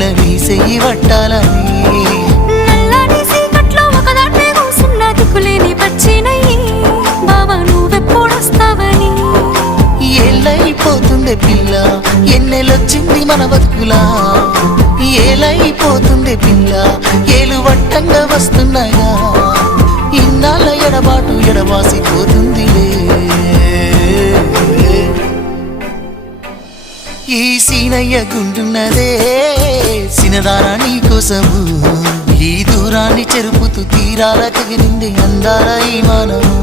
పిల్ల నీ చెయ్యి పట్టాలని నల్లని సీకట్లో ఒకదాన్నే కూసున్న దిక్కులేని పచ్చినయ్యి బావా నువ్వెప్పుడొస్తావని ఏళ్ళైపోతుండే పిల్ల ఎన్నెలొచ్చింది మన బతుకులా ఏలైపోతుండే పిల్ల ఏలు వట్టంగా వస్తున్నాయా ఇన్నాళ్ళ ఎడబాటు ఎడవాసిపోతుందిలే ఈ సీనయ్య గుండున్నదే సినదారా నీ కోసము ఈ దూరాన్ని చెరుపుతూ తీరాల తెగిరింది అందాల ఈ మానము